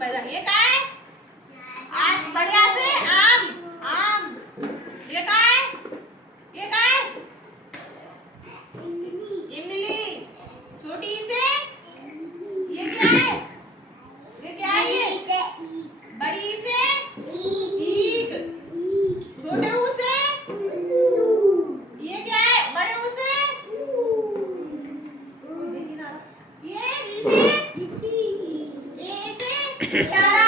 पैदा ये काय आज बढ़िया से आम आम ये काय इमली छोटी से ये क्या है ये बड़ी से ईख छोटे ऊ से ये क्या है बड़े ऊ से ये री से ए से